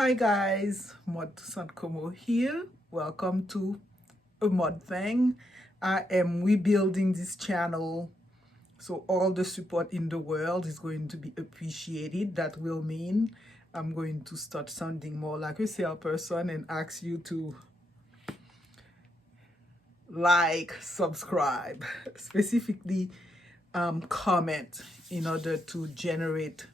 Hi guys, 𝐁𝐞𝐥𝐿 here. Welcome to a mod thing. I am rebuilding this channel, so all the support in the world is going to be appreciated. That will mean I'm going to start sounding more like a salesperson and ask you to like, subscribe, specifically comment in order to generate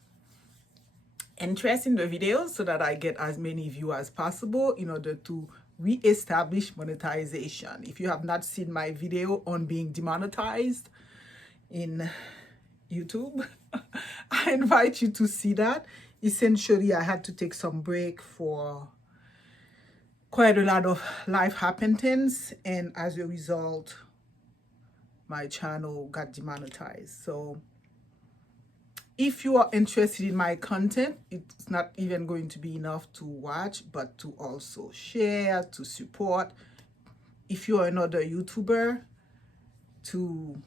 interest in the videos so that I get as many views as possible in order to re-establish monetization. If you have not seen my video on being demonetized in YouTube, I invite you to see that. Essentially, I had to take some break for quite a lot of life happenings, and as a result, my channel got demonetized. So if you are interested in my content, it's not even going to be enough to watch, but to also share, to support. If you are another YouTuber, to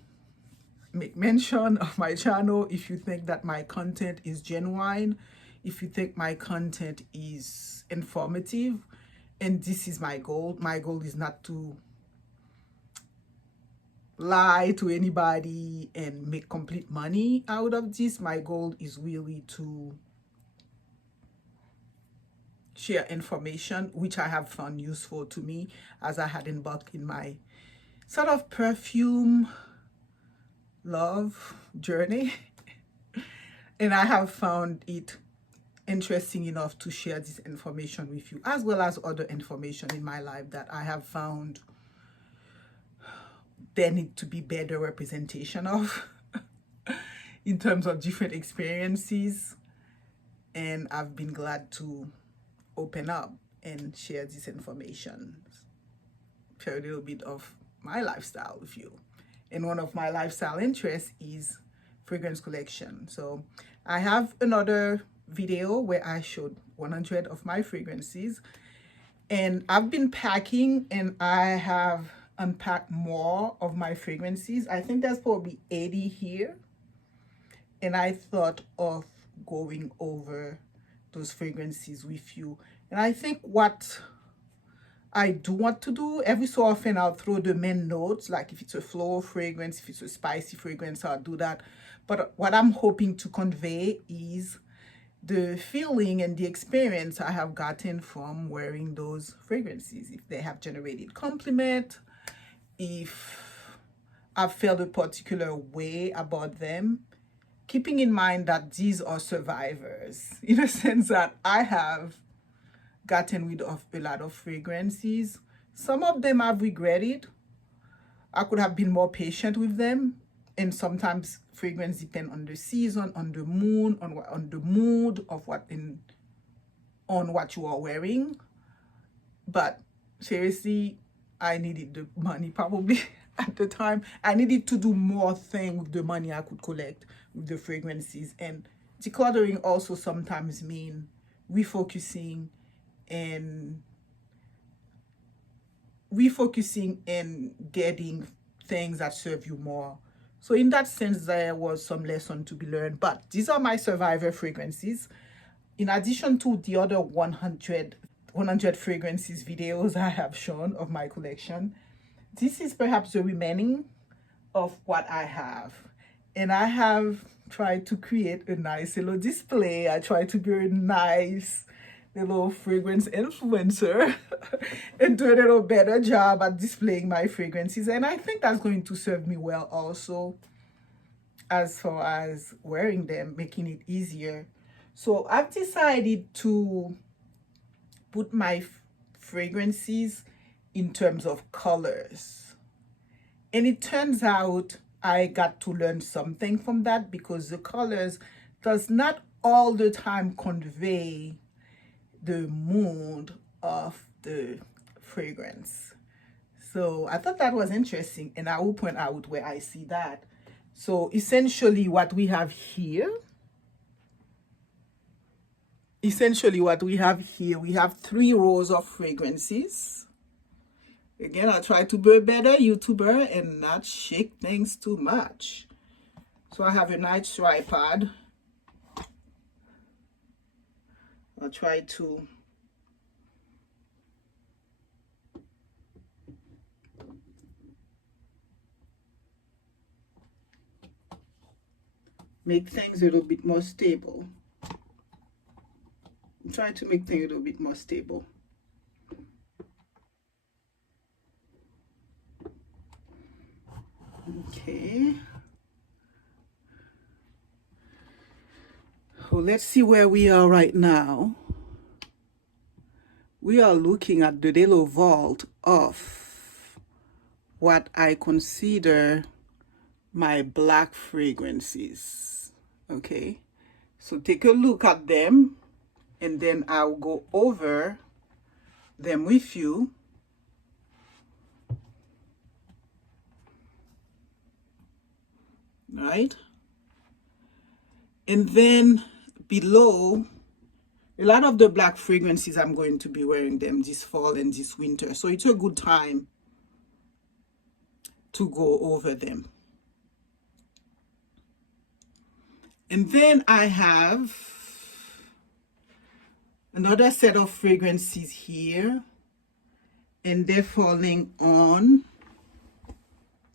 make mention of my channel. If you think that my content is genuine, if you think my content is informative, and this is my goal. My goal is not to lie to anybody and make complete money out of this. My goal is really to share information which I have found useful to me as I had embarked in my sort of perfume love journey. And I have found it interesting enough to share this information with you, as well as other information in my life that I have found there need to be better representation of in terms of different experiences. And I've been glad to open up and share this information, share a little bit of my lifestyle with you. And one of my lifestyle interests is fragrance collection. So I have another video where I showed 100 of my fragrances, and I've been packing and I have unpack more of my fragrances. I think there's probably 80 here, and I thought of going over those fragrances with you. And I think what I do want to do, every so often I'll throw the main notes, like if it's a floral fragrance, if it's a spicy fragrance, I'll do that. But what I'm hoping to convey is the feeling and the experience I have gotten from wearing those fragrances. If they have generated compliment, if I've felt a particular way about them, keeping in mind that these are survivors, in a sense that I have gotten rid of a lot of fragrances. Some of them I've regretted. I could have been more patient with them. And sometimes fragrance depend on the season, on the mood, on the mood of on what you are wearing. But seriously, I needed the money probably at the time. I needed to do more things with the money I could collect with the fragrances. And decluttering also sometimes mean refocusing and getting things that serve you more. So in that sense, there was some lesson to be learned. But these are my survivor fragrances. In addition to the other 100 fragrances videos I have shown of my collection, this is perhaps the remaining of what I have. And I have tried to create a nice little display. I tried to be a nice little fragrance influencer and do a little better job at displaying my fragrances. And I think that's going to serve me well also, as far as wearing them, making it easier. So I've decided to put my fragrances in terms of colors. And it turns out I got to learn something from that, because the colors does not all the time convey the mood of the fragrance. So I thought that was interesting, and I will point out where I see that. So essentially what we have here, we have 3 rows of fragrances. Again, I'll try to be a better YouTuber and not shake things too much. So I have a nice tripod. I'll try to make things a little bit more stable. I'm trying to make things a little bit more stable. Okay. So let's see where we are right now. We are looking at the little vault of what I consider my black fragrances. Okay, so take a look at them, and then I'll go over them with you. Right? And then below, a lot of the black fragrances, I'm going to be wearing them this fall and this winter. So it's a good time to go over them. And then I have another set of fragrances here, and they're falling on,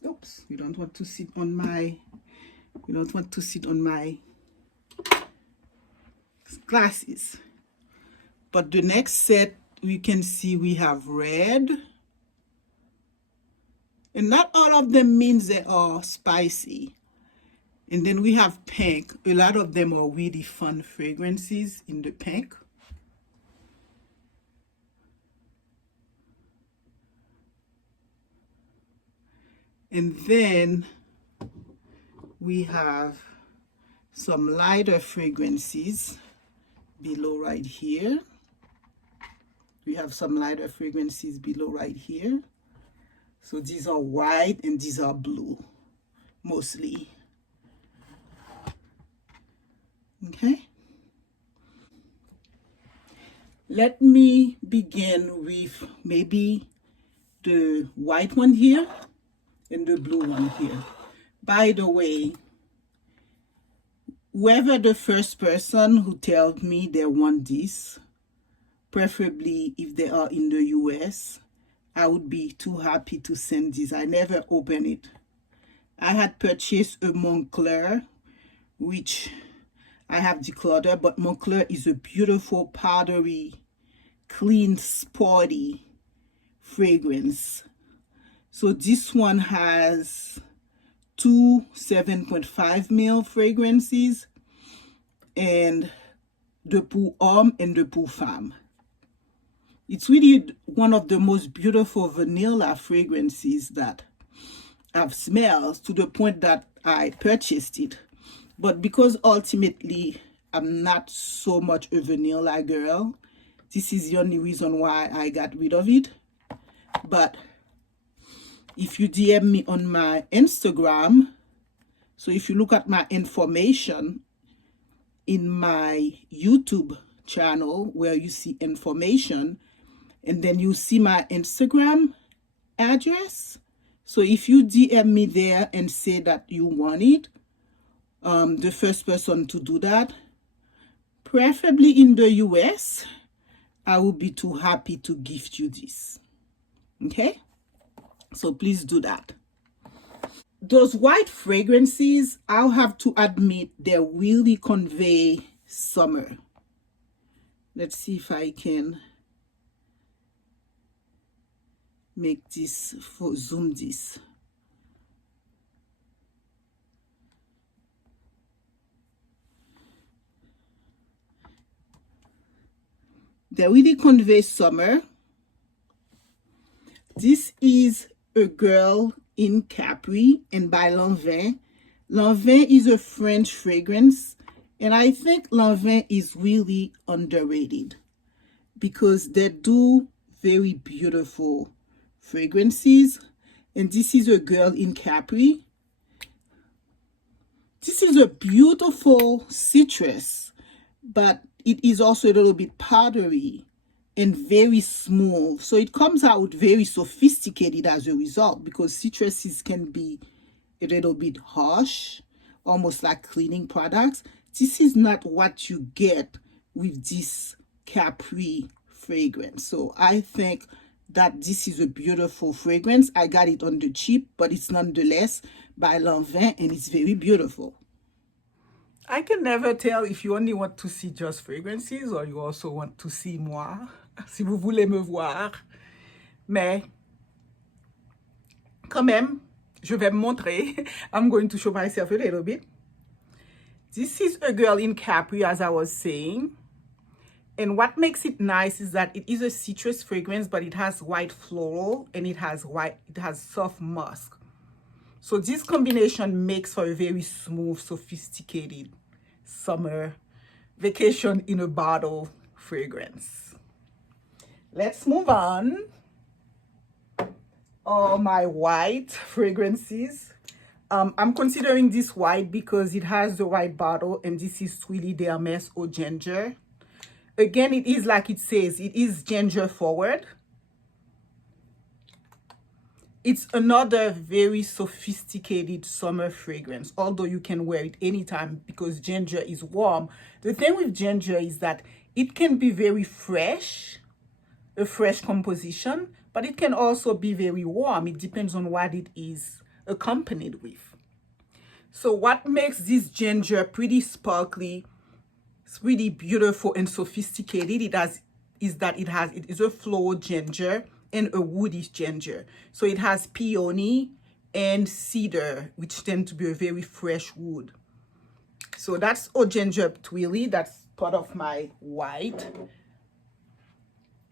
oops, you don't want to sit on my, glasses. But the next set, we can see we have red, and not all of them means they are spicy. And then we have pink. A lot of them are really fun fragrances in the pink. And then we have some lighter fragrances below right here. We have some lighter fragrances below right here. So these are white and these are blue, mostly. Okay. Let me begin with maybe the white one here and the blue one here. By the way, whoever the first person who tells me they want this, preferably if they are in the US, I would be too happy to send this. I never open it. I had purchased a Moncler, which I have decluttered, but Moncler is a beautiful, powdery, clean, sporty fragrance. So this one has two 7.5 ml fragrances, and the Pour Homme and the Pour Femme. It's really one of the most beautiful vanilla fragrances that I've smelled, to the point that I purchased it. But because ultimately I'm not so much a vanilla girl, this is the only reason why I got rid of it. But if you DM me on my Instagram, so if you look at my information in my YouTube channel where you see information, and then you see my Instagram address. So if you DM me there and say that you want it, the first person to do that, preferably in the US, I will be too happy to gift you this. Okay? So please do that. Those white fragrances, I'll have to admit, they really convey summer. Let's see if I can make this, zoom this. They really convey summer. This is a girl in Capri and by Lanvin. Lanvin is a French fragrance, and I think Lanvin is really underrated because they do very beautiful fragrances. And this is a girl in Capri. This is a beautiful citrus, but it is also a little bit powdery and very smooth. So it comes out very sophisticated as a result, because citruses can be a little bit harsh, almost like cleaning products. This is not what you get with this Capri fragrance. So I think that this is a beautiful fragrance. I got it on the cheap, but it's nonetheless by Lanvin, and it's very beautiful. I can never tell if you only want to see just fragrances or you also want to see moi, si vous voulez me voir. Mais, quand même, je vais me montrer. I'm going to show myself a little bit. This is a girl in Capri, as I was saying. And what makes it nice is that it is a citrus fragrance, but it has white floral and it has soft musk. So this combination makes for a very smooth, sophisticated summer vacation in a bottle fragrance. Let's move on. All my white fragrances. I'm considering this white because it has the white bottle, and this is Tuile d'Hermès Eau Ginger. Again, it is like it says, it is ginger forward. It's another very sophisticated summer fragrance, although you can wear it anytime because ginger is warm. The thing with ginger is that it can be very fresh, a fresh composition, but it can also be very warm. It depends on what it is accompanied with. So what makes this ginger pretty sparkly, it's really beautiful and sophisticated, it is a floral ginger and a woody ginger. So it has peony and cedar, which tend to be a very fresh wood. So that's Eau Ginger Tuile. That's part of my white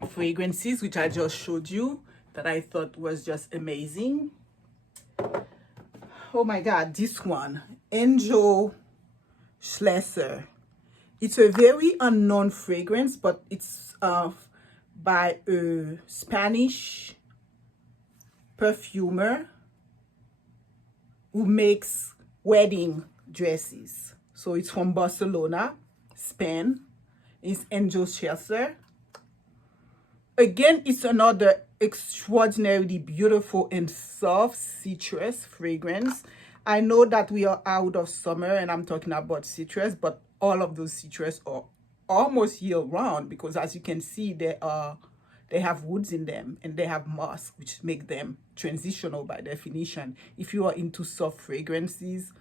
fragrances, which I just showed you, that I thought was just amazing. Oh my God, this one, Angel Schlesser. It's a very unknown fragrance, but it's by a Spanish perfumer who makes wedding dresses. So it's from Barcelona, Spain. It's Angel Schlesser. Again, it's another extraordinarily beautiful and soft citrus fragrance. I know that we are out of summer and I'm talking about citrus, but all of those citrus are almost year round because, as you can see, they have woods in them and they have musk, which make them transitional by definition. If you are into soft fragrances,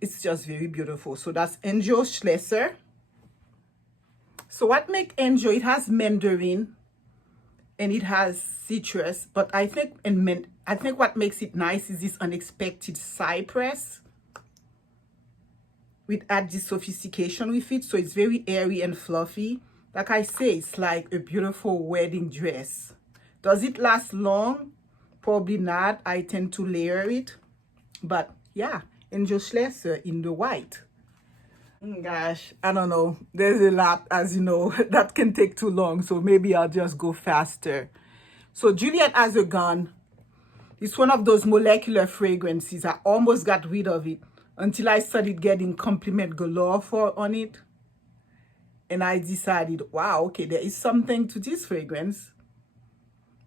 it's just very beautiful. So that's Angel Schlesser. So what makes Angel? It has mandarin and it has citrus, but I think what makes it nice is this unexpected cypress. We add this sophistication with it, so it's very airy and fluffy. Like I say, it's like a beautiful wedding dress. Does it last long? Probably not. I tend to layer it, but yeah, Angel Schlesser in the white. Gosh, I don't know. There's a lot, as you know, that can take too long, so maybe I'll just go faster. So Juliette Has a Gun. It's one of those molecular fragrances. I almost got rid of it until I started getting compliment galore on it. And I decided, wow, okay, there is something to this fragrance.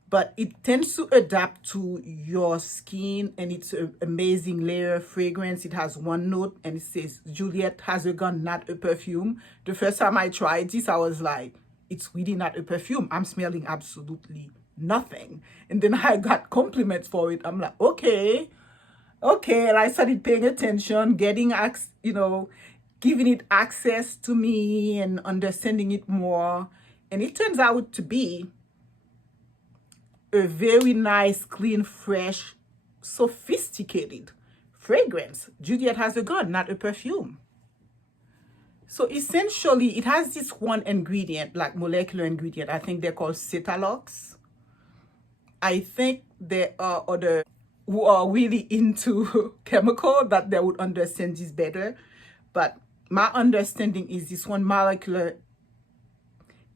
But it tends to adapt to your skin, and it's an amazing layer fragrance. It has one note and it says, Juliette Has a Gun, not a perfume. The first time I tried this, I was like, it's really not a perfume. I'm smelling absolutely nothing. And then I got compliments for it. I'm like, okay. And I started paying attention, getting, giving it access to me and understanding it more. And it turns out to be a very nice, clean, fresh, sophisticated fragrance. Juliette Has a Gun, not a perfume. So essentially, it has this one ingredient, like molecular ingredient. I think they're called Cetalox. I think there are other who are really into chemical that they would understand this better. But my understanding is this one molecular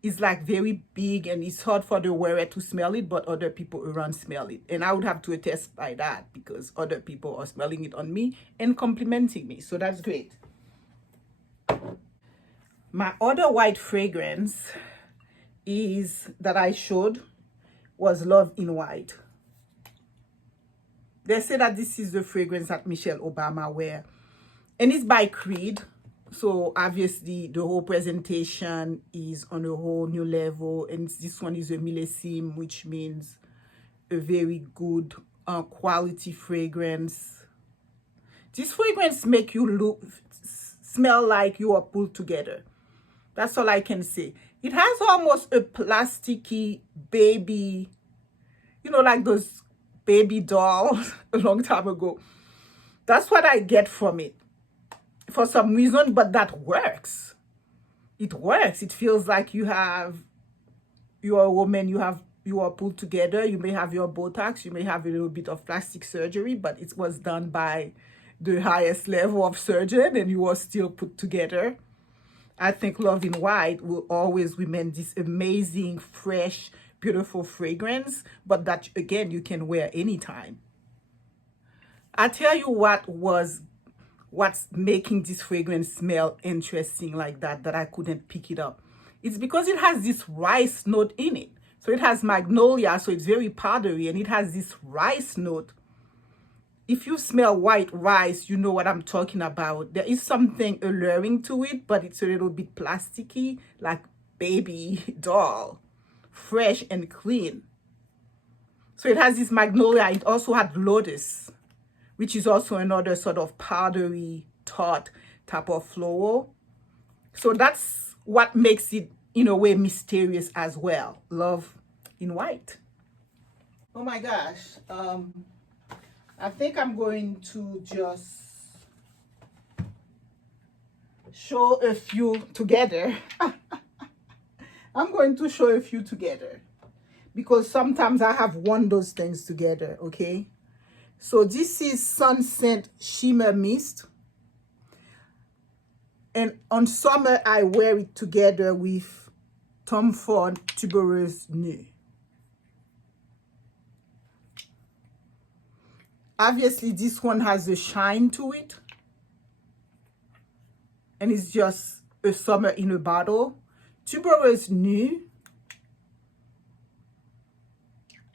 is like very big and it's hard for the wearer to smell it, but other people around smell it. And I would have to attest by that because other people are smelling it on me and complimenting me. So that's great. My other white fragrance that I showed was Love in White. They say that this is the fragrance that Michelle Obama wear. And it's by Creed. So obviously the whole presentation is on a whole new level. And this one is a millésime, which means a very good quality fragrance. This fragrance make you smell like you are pulled together. That's all I can say. It has almost a plasticky baby, you know, like those baby dolls a long time ago. That's what I get from it for some reason, but that works. It works. It feels like you're a woman, you are pulled together. You may have your Botox, you may have a little bit of plastic surgery, but it was done by the highest level of surgeon and you are still put together. I think Love in White will always remain this amazing, fresh, beautiful fragrance, but that, again, you can wear anytime. I tell you what's making this fragrance smell interesting like that I couldn't pick it up. It's because it has this rice note in it. So it has magnolia, so it's very powdery, and it has this rice note. If you smell white rice, you know what I'm talking about. There is something alluring to it, but it's a little bit plasticky, like baby doll, fresh and clean. So it has this magnolia. It also had lotus, which is also another sort of powdery, taut type of floral. So that's what makes it, in a way, mysterious as well. Love in White. Oh my gosh. I think I'm going to just show a few together. I'm going to show a few together because sometimes I have worn those things together, okay? So this is Sunset Shimmer Mist. And on summer, I wear it together with Tom Ford Tuberose Nude. Obviously, this one has a shine to it. And it's just a summer in a bottle. Tuberose Nude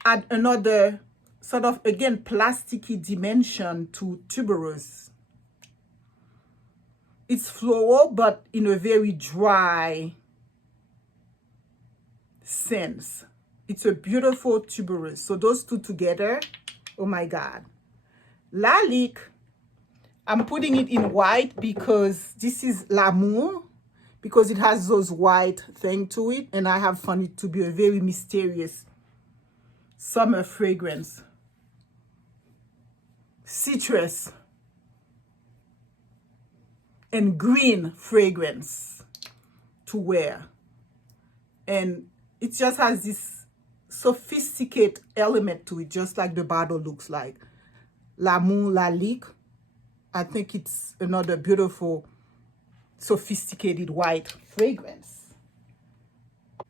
add another sort of, again, plasticky dimension to tuberose. It's floral, but in a very dry sense. It's a beautiful tuberose. So those two together, oh my God. Lalique, I'm putting it in white because this is L'Amour, because it has those white thing to it, and I have found it to be a very mysterious summer fragrance. Citrus and green fragrance to wear. And it just has this sophisticated element to it, just like the bottle looks like. L'Amour Lalique. I think it's another beautiful, sophisticated white fragrance.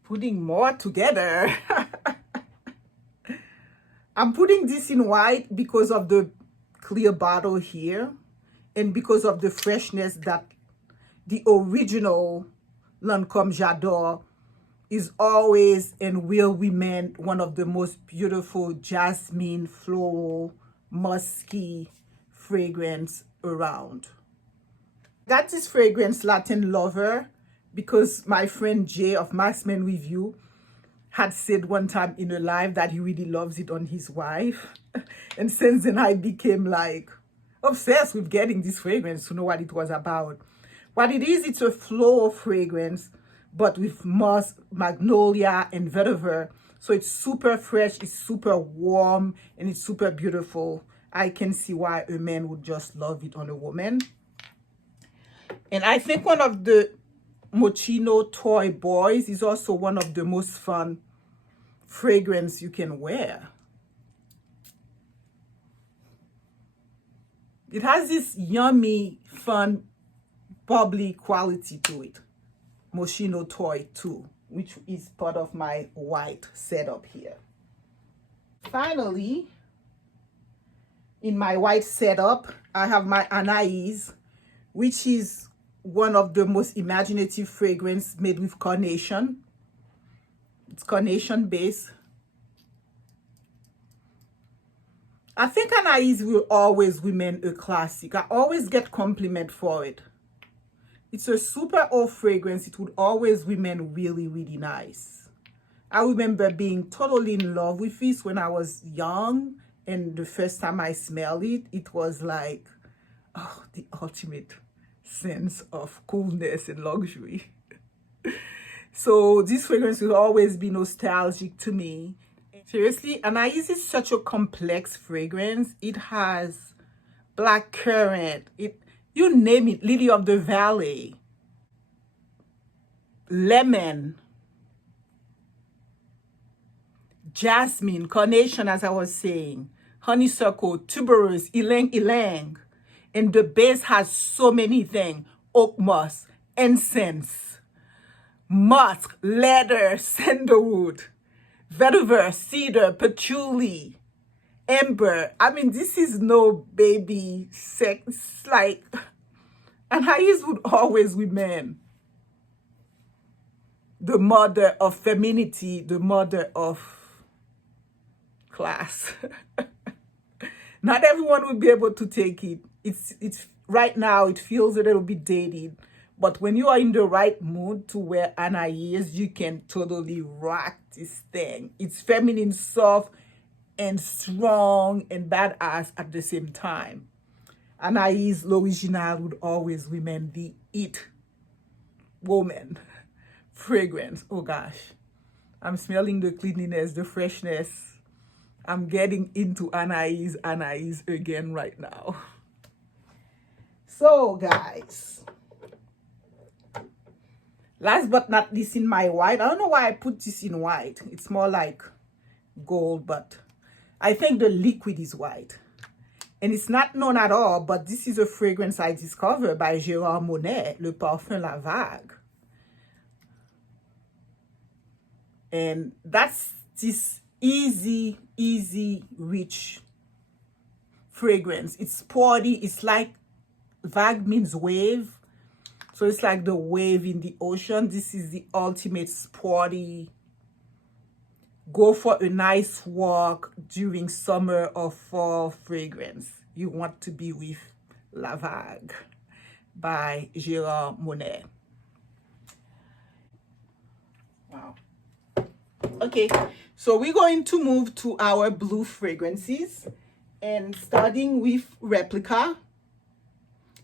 Putting more together. I'm putting this in white because of the clear bottle here and because of the freshness that the original Lancôme J'adore is always and will remain one of the most beautiful jasmine, floral, musky fragrance around. Got this fragrance Latin Lover because my friend Jay of Marksman Review had said one time in a live that he really loves it on his wife. And since then I became like obsessed with getting this fragrance to know what it was about. What it is, it's a floral fragrance, but with moss, magnolia, and vetiver. So it's super fresh, it's super warm, and it's super beautiful. I can see why a man would just love it on a woman. And I think one of the Moschino Toy Boys is also one of the most fun fragrance you can wear. It has this yummy, fun, bubbly quality to it. Moschino Toy 2, which is part of my white setup here. Finally, in my white setup, I have my Anaïs, which is one of the most imaginative fragrance made with carnation. It's carnation based. I think Anaïs will always remain a classic. I always get compliment for it. It's a super old fragrance. It would always remain really, really nice. I remember being totally in love with this when I was young, and the first time I smelled it, it was like, oh, the ultimate sense of coolness and luxury. So this fragrance will always be nostalgic to me. Seriously, 𝐼𝐳𝐲 is such a complex fragrance. It has black currant, you name it, lily of the valley, lemon, jasmine, carnation, as I was saying, honeysuckle, tuberose, ylang ylang. And the base has so many things: oak moss, incense, musk, leather, sandalwood, vetiver, cedar, patchouli, amber. I mean, this is no baby sex. Like, 𝐼𝐳𝐲 would always remain the mother of femininity, the mother of class. Not everyone will be able to take it. It's right now it feels a little bit dated, but when you are in the right mood to wear 𝐼𝐳𝐲, you can totally rock this thing. It's feminine, soft, and strong and badass at the same time. 𝐼𝐳𝐲, l'original, would always remain the it woman fragrance. Oh gosh, I'm smelling the cleanliness, the freshness. I'm getting into 𝐼𝐳𝐲 again right now. So guys, last but not least, in my white, I don't know why I put this in white. It's more like gold, but I think the liquid is white. And it's not known at all, but this is a fragrance I discovered by Gérard Monet, le Parfum La Vague. And that's this easy, rich fragrance. It's sporty. It's like, vague means wave. So it's like the wave in the ocean. This is the ultimate sporty, go for a nice walk during summer or fall fragrance. You want to be with La Vague by Gérard Monet. Wow. Okay, so we're going to move to our blue fragrances, and starting with Replica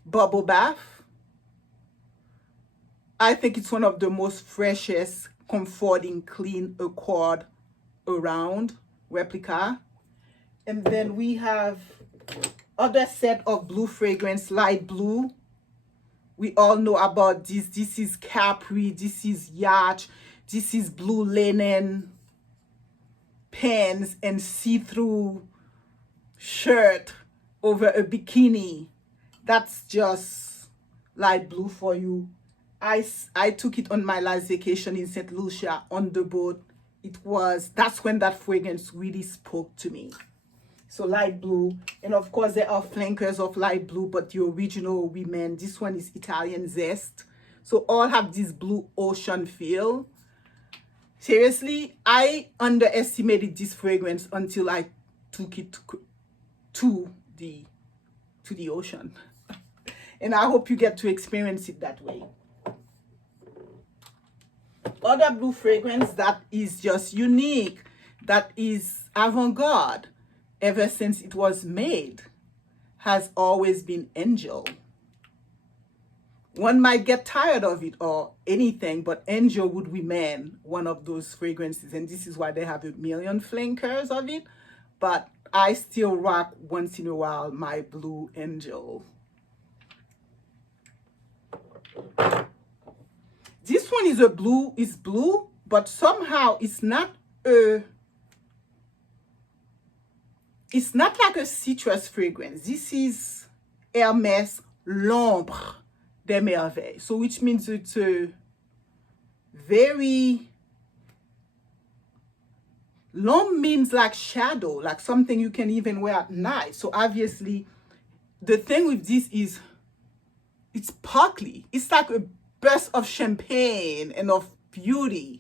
Bubble Bath. I think it's one of the most freshest, comforting, clean accord around, Replica. And then we have other set of blue fragrance, light blue. We all know about this. This is Capri, this is Yacht, this is blue linen pants and see-through shirt over a bikini. That's just light blue for you. I took it on my last vacation in St. Lucia on the boat. That's when that fragrance really spoke to me. So light blue, and of course there are flankers of light blue, but the original women, this one is Italian Zest. So all have this blue ocean feel. Seriously, I underestimated this fragrance until I took it to the ocean. And I hope you get to experience it that way. Other blue fragrance that is just unique, that is avant-garde ever since it was made, has always been Angel. One might get tired of it or anything, but Angel would remain one of those fragrances, and this is why they have a million flankers of it. But I still rock once in a while my blue Angel. This one is blue, but somehow it's not like a citrus fragrance. This is Hermès L'Ombre des Merveilles. So which means it's a very, l'ombre means like shadow, like something you can even wear at night. So obviously the thing with this is it's sparkly. It's like a burst of champagne and of beauty.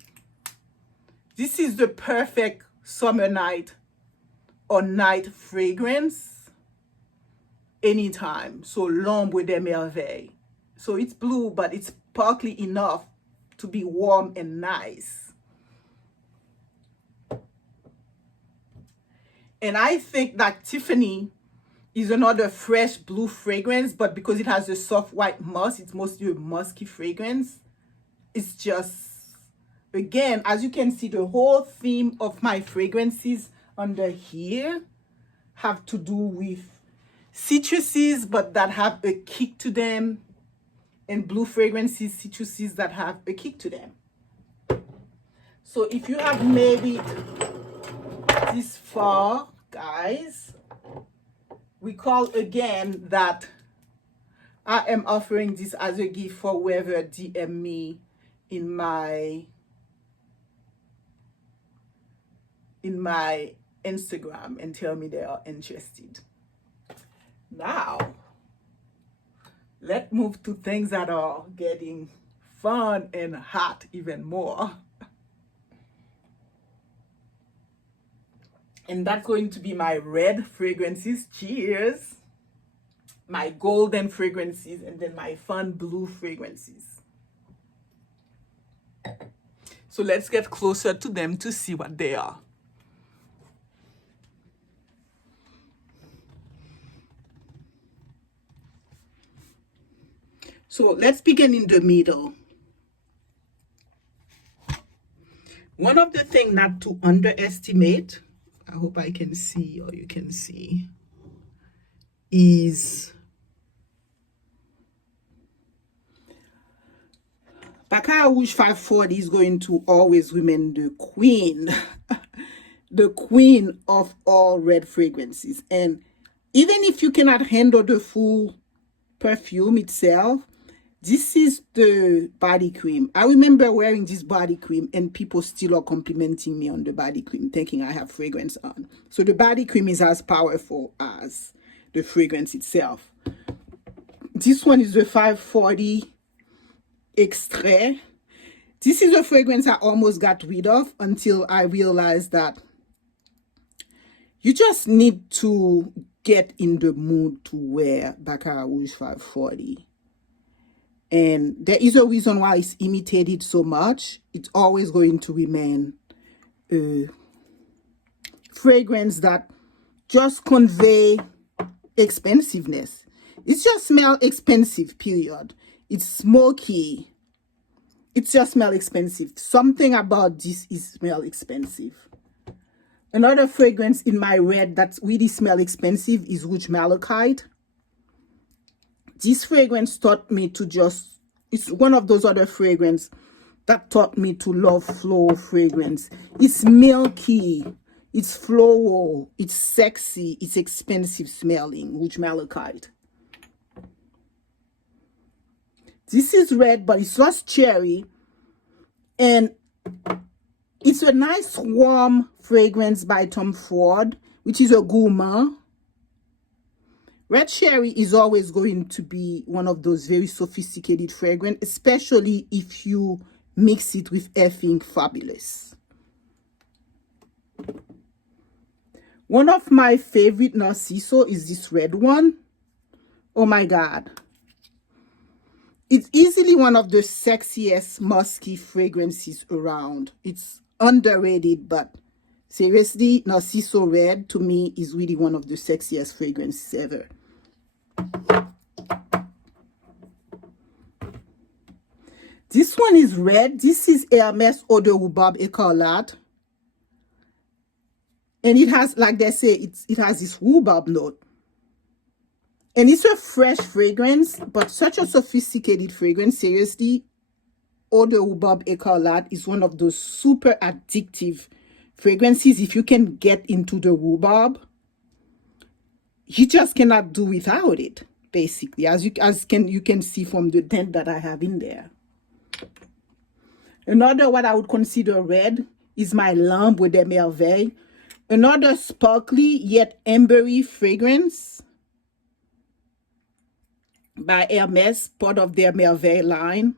This is the perfect summer night or night fragrance anytime. So L'Ombre des Merveilles. So it's blue, but it's sparkly enough to be warm and nice. And I think that Tiffany is another fresh blue fragrance, but because it has a soft white musk, it's mostly a musky fragrance. It's just, again, as you can see, the whole theme of my fragrances under here have to do with citruses, but that have a kick to them, and blue fragrances, citruses that have a kick to them. So if you have made it this far, guys, recall again that I am offering this as a gift for whoever DM me in my Instagram and tell me they are interested. Now, let's move to things that are getting fun and hot even more. And that's going to be my red fragrances. Cheers. My golden fragrances, and then my fun blue fragrances. So let's get closer to them to see what they are. So let's begin in the middle. One of the things not to underestimate, I hope I can see, or you can see, is Baccarat Rouge 540 is going to always remain the queen, the queen of all red fragrances. And even if you cannot handle the full perfume itself, this is the body cream. I remember wearing this body cream and people still are complimenting me on the body cream, thinking I have fragrance on. So the body cream is as powerful as the fragrance itself. This one is the 540 Extrait. This is a fragrance I almost got rid of until I realized that you just need to get in the mood to wear Baccarat Rouge 540. And there is a reason why it's imitated so much. It's always going to remain a fragrance that just convey expensiveness. It just smells expensive, period. It's smoky. It just smells expensive. Something about this is smell expensive. Another fragrance in my red that really smells expensive is Rouge Malachite. This fragrance taught me to just, it's one of those other fragrances that taught me to love floral fragrance. It's milky, it's floral, it's sexy, it's expensive smelling, Rouge Malachite. This is red, but it's just cherry, and it's a nice warm fragrance by Tom Ford, which is a gourmand. Red cherry is always going to be one of those very sophisticated fragrance, especially if you mix it with effing fabulous. One of my favorite Narciso is this red one. Oh my God. It's easily one of the sexiest musky fragrances around. It's underrated, but seriously, Narciso Red to me is really one of the sexiest fragrances ever. This one is red. This is Hermès Eau de Rhubarbe Écarlate. And it has, like they say, it has this rhubarb note. And it's a fresh fragrance, but such a sophisticated fragrance. Seriously, Eau de Rhubarbe Écarlate is one of those super addictive fragrances. If you can get into the rhubarb, you just cannot do without it, basically, as you can see from the dent that I have in there. Another what I would consider red is my Lambre des Merveilles. Another sparkly yet ambery fragrance by Hermès, part of their Merveille line.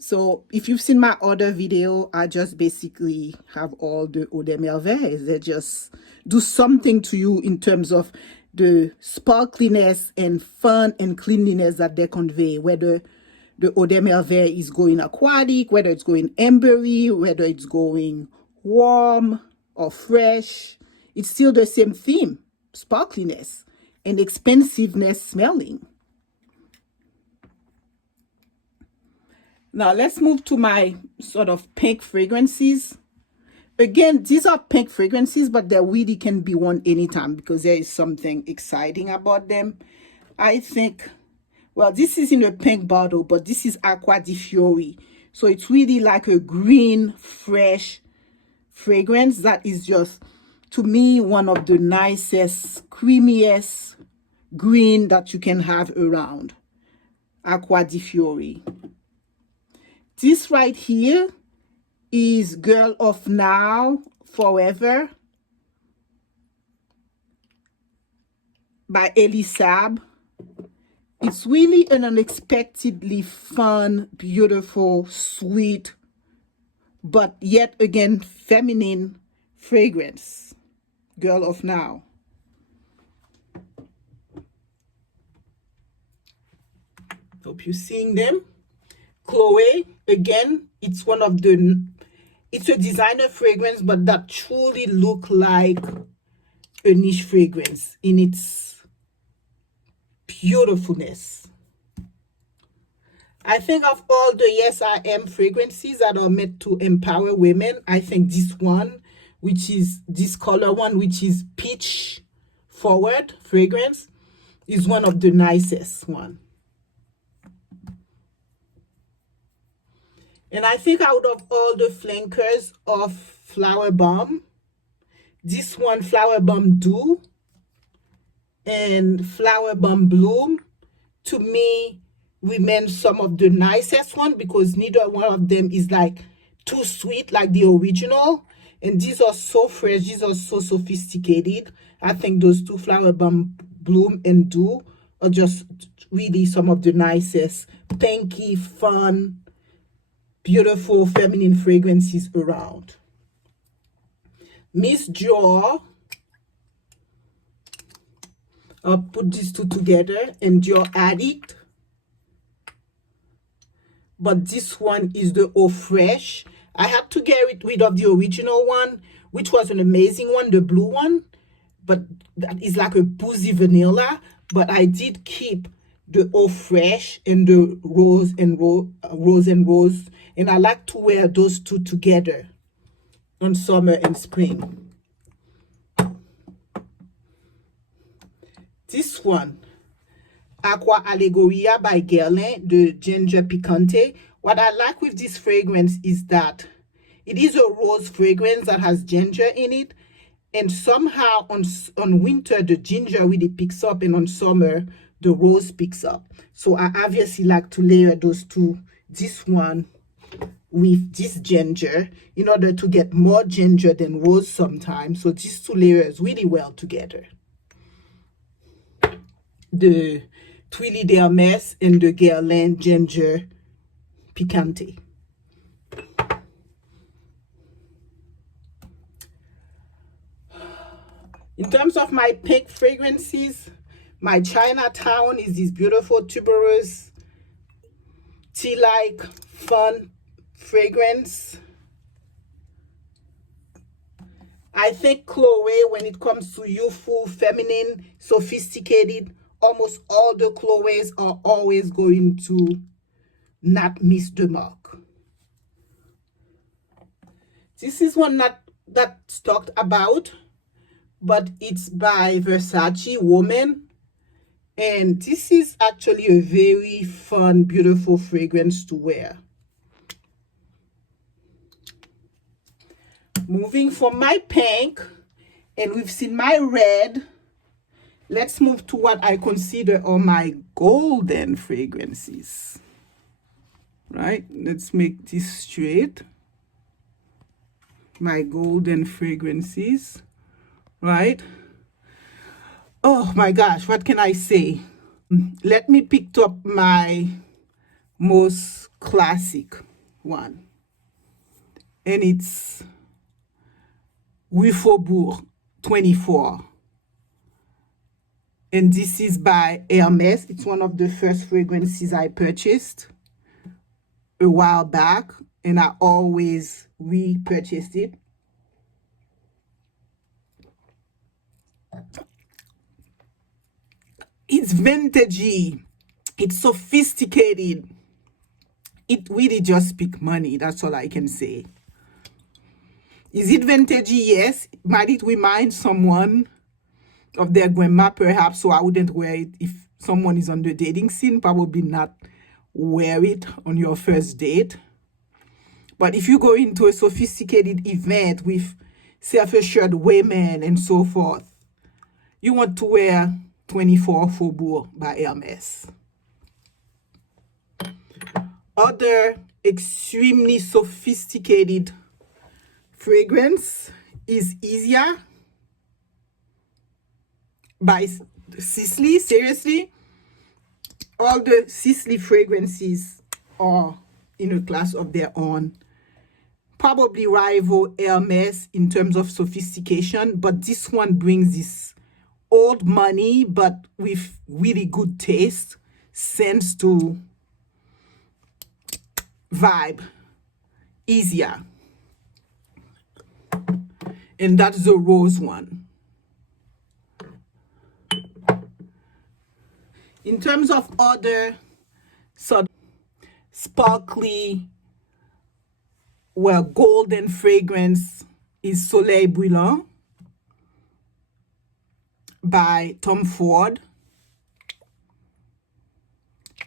So if you've seen my other video, I just basically have all the Eau de Merveilles. They just do something to you in terms of the sparkliness and fun and cleanliness that they convey, whether the Eau de Merveille is going aquatic, whether it's going ambery, whether it's going warm or fresh. It's still the same theme, sparkliness. and expensiveness smelling. Now let's move to my sort of pink fragrances. Again, these are pink fragrances, but they really can be worn anytime because there is something exciting about them. I think, well, this is in a pink bottle, but this is Acqua di Fiori. So it's really like a green, fresh fragrance that is just, to me, one of the nicest, creamiest green that you can have around. Acqua di Fiori. This right here is Girl of Now Forever by 𝐿 It's really an unexpectedly fun, beautiful, sweet, but yet again feminine fragrance. Girl of Now. Hope you're seeing them. 𝐂𝐲, again, it's one of the, it's a designer fragrance, but that truly look like a niche fragrance in its beautifulness. I think of all the Yes I Am fragrances that are meant to empower women, I think this one, which is this color one, which is peach forward fragrance, is one of the nicest one. And I think out of all the flankers of Flower Bomb, this one, Flower Bomb Dew and Flower Bomb Bloom, to me, remain some of the nicest one because neither one of them is like too sweet like the original. And these are so fresh, these are so sophisticated. I think those two, Flower Bomb Bloom and Dew, are just really some of the nicest, pinky, fun, beautiful feminine fragrances around. Miss Dior, I'll put these two together, and Dior Addict. But this one is the Eau Fresh. I had to get rid of the original one, which was an amazing one, the blue one, but that is like a boozy vanilla. But I did keep the Eau Fresh and the Rose and Rose, and I like to wear those two together on summer and spring. This one, Aqua Allegoria by Guerlain, the Ginger Picante. What I like with this fragrance is that it is a rose fragrance that has ginger in it, and somehow on winter the ginger really picks up, and on summer the rose picks up. So I obviously like to layer those two, this one with this ginger, in order to get more ginger than rose sometimes. So these two layers really well together. The Tuiles d'Hermès and the Guerlain Ginger Picante. In terms of my pink fragrances, my Chinatown is this beautiful tuberose tea-like fun fragrance. I think 𝐂𝐲, when it comes to youthful, feminine, sophisticated, almost all the 𝐂𝐲s are always going to not miss the mark. This is one that's talked about, but it's by Versace Woman. And this is actually a very fun, beautiful fragrance to wear. Moving from my pink, and we've seen my red, let's move to what I consider are my golden fragrances. Right? Let's make this straight. My golden fragrances. Right? Oh my gosh, what can I say? Let me pick up my most classic one. And it's Rue Faubourg 24. And this is by Hermès. It's one of the first fragrances I purchased a while back, and I always repurchased it. It's vintagey. It's sophisticated. It really just speaks money. That's all I can say. Is it vintagey? Yes. Might it remind someone of their grandma, perhaps? So I wouldn't wear it if someone is on the dating scene. Probably not wear it on your first date. But if you go into a sophisticated event with self-assured women and so forth, you want to wear 24 Faubourg by Hermès. Other extremely sophisticated fragrance is 𝐒𝐤𝐢 by 𝐃𝐨𝐧𝐭. Seriously, all the 𝐃𝐨𝐧 fragrances are in a class of their own. Probably rival Hermès in terms of sophistication, but this one brings this old money but with really good taste, sense to vibe. 𝐒𝐤𝐢. And that's the rose one. In terms of other sort of sparkly, well, golden fragrance is Soleil Brûlant by Tom Ford.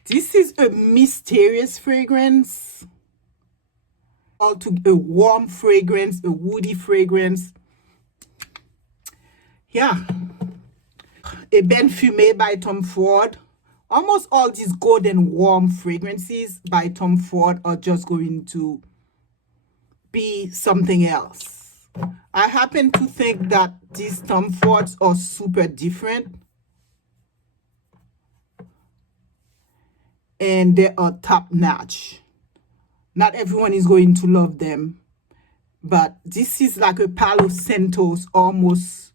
This is a mysterious fragrance, a warm fragrance, a woody fragrance. Yeah. A Perfume by Tom Ford. Almost all these golden warm fragrances by Tom Ford are just going to be something else. I happen to think that these Tom Fords are super different. And they are top notch. Not everyone is going to love them. But this is like a Palo Santos, almost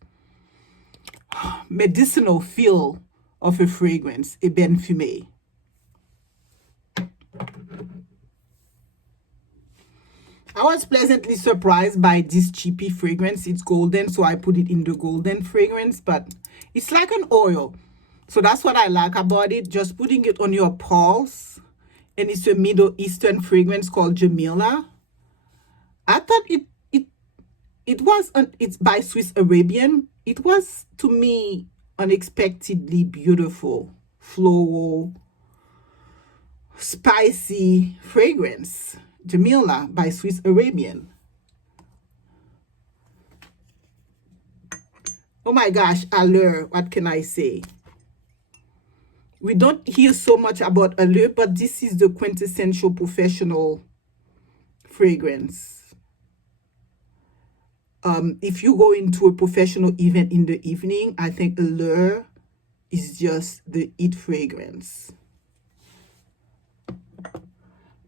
medicinal feel of a fragrance, a Perfume. I was pleasantly surprised by this cheapy fragrance. It's golden, so I put it in the golden fragrance, but it's like an oil. So that's what I like about it. Just putting it on your pulse. And it's a Middle Eastern fragrance called Jamila. I thought it's by Swiss Arabian. It was, to me, unexpectedly beautiful, floral, spicy fragrance. Jamila by Swiss Arabian. Oh my gosh, Allure, what can I say? We don't hear so much about Allure, but this is the quintessential professional fragrance. If you go into a professional event in the evening, I think Allure is just the it fragrance.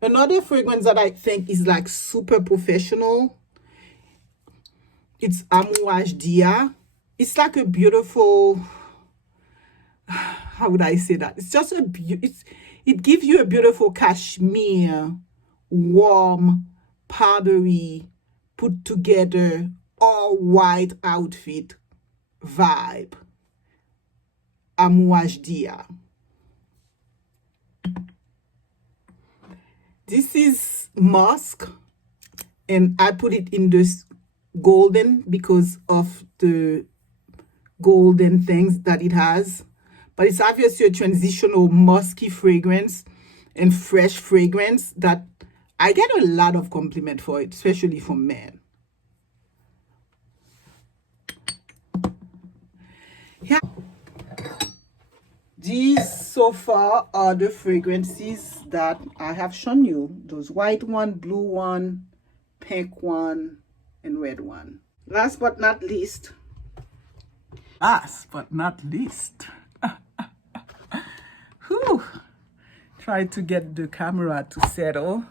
Another fragrance that I think is like super professional, it's 𝐁𝐿. It's like a beautiful, how would I say that? It's just it gives you a beautiful cashmere, warm, powdery, put together, all white outfit vibe. 𝐁𝐿. This is musk, and I put it in this golden because of the golden things that it has. But it's obviously a transitional musky fragrance and fresh fragrance that I get a lot of compliment for it, especially from men. Yeah. These so far are the fragrances that I have shown you. Those white one, blue one, pink one, and red one. Last but not least. Whew. Try to get the camera to settle.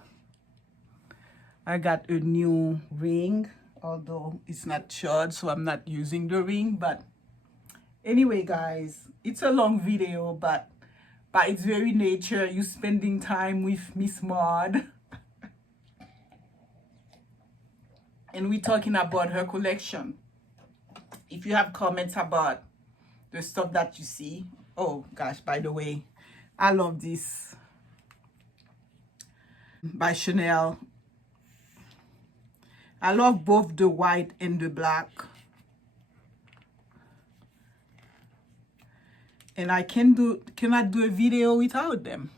I got a new ring, although it's not charged, so I'm not using the ring. But anyway, guys, it's a long video, but by its very nature, you spending time with Miss Maude. And we're talking about her collection. If you have comments about the stuff that you see, Oh gosh, by the way, I love this by Chanel. I love both the white and the black. And I cannot do a video without them.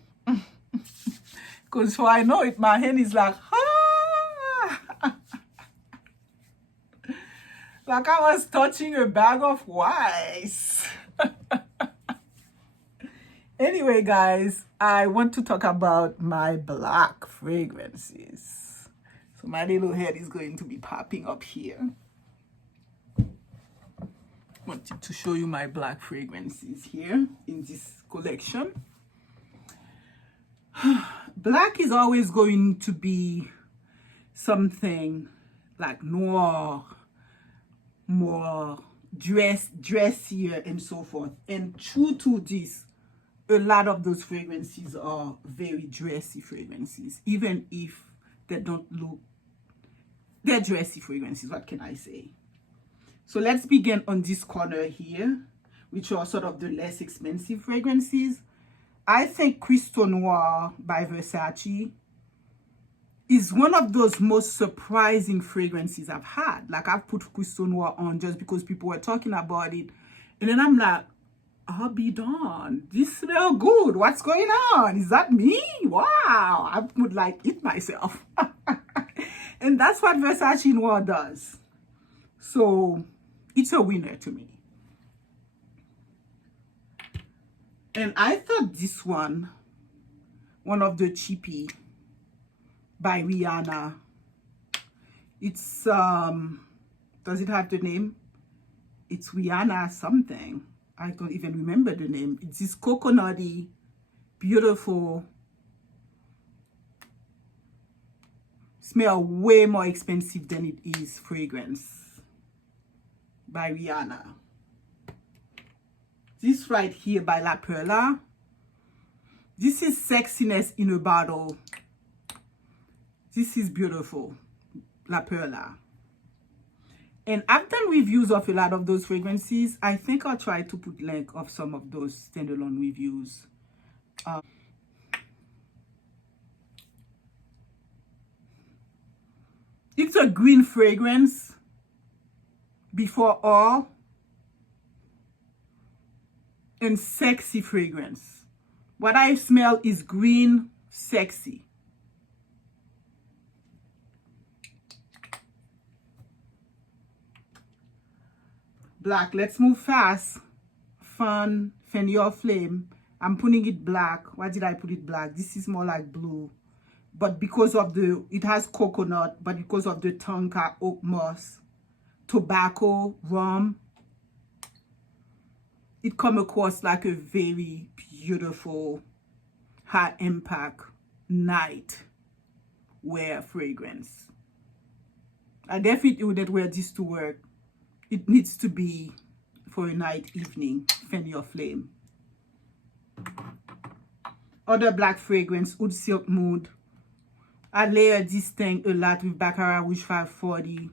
Because so I know it, my hand is like, ah! Like I was touching a bag of rice. Anyway, guys, I want to talk about my black fragrances. So my little head is going to be popping up here. Wanted to show you my black fragrances here in this collection. Black is always going to be something like noir, more dressier and so forth. And true to this, a lot of those fragrances are very dressy fragrances, even if they don't look, they're dressy fragrances, what can I say? So let's begin on this corner here, which are sort of the less expensive fragrances. I think Crystal Noir by Versace is one of those most surprising fragrances I've had. Like I've put Crystal Noir on just because people were talking about it. And then I'm like, I'll be darned, this smells good. What's going on? Is that me? Wow. I would like eat myself. And that's what Versace Noir does. So it's a winner to me. And I thought this one of the cheapie by Rihanna. It's, does it have the name? It's Rihanna something. I don't even remember the name. It's this coconutty, beautiful, smell way more expensive than it is fragrance by Rihanna. This right here by La Perla. This is sexiness in a bottle. This is beautiful, La Perla. And I've done reviews of a lot of those fragrances. I think I'll try to put link of some of those standalone reviews. It's a green fragrance before all, and sexy fragrance. What I smell is green, sexy. Black, let's move fast. Fan Your Flame. I'm putting it black. Why did I put it black? This is more like blue. But because of the, it has coconut, but because of the tonka, oak moss, tobacco, rum, it comes across like a very beautiful, high impact night wear fragrance. I definitely wouldn't wear this to work. It needs to be for a night evening. Fan Your Flame. Other black fragrance, Oud Silk Mood. I layer this thing a lot with Baccarat Rouge 540.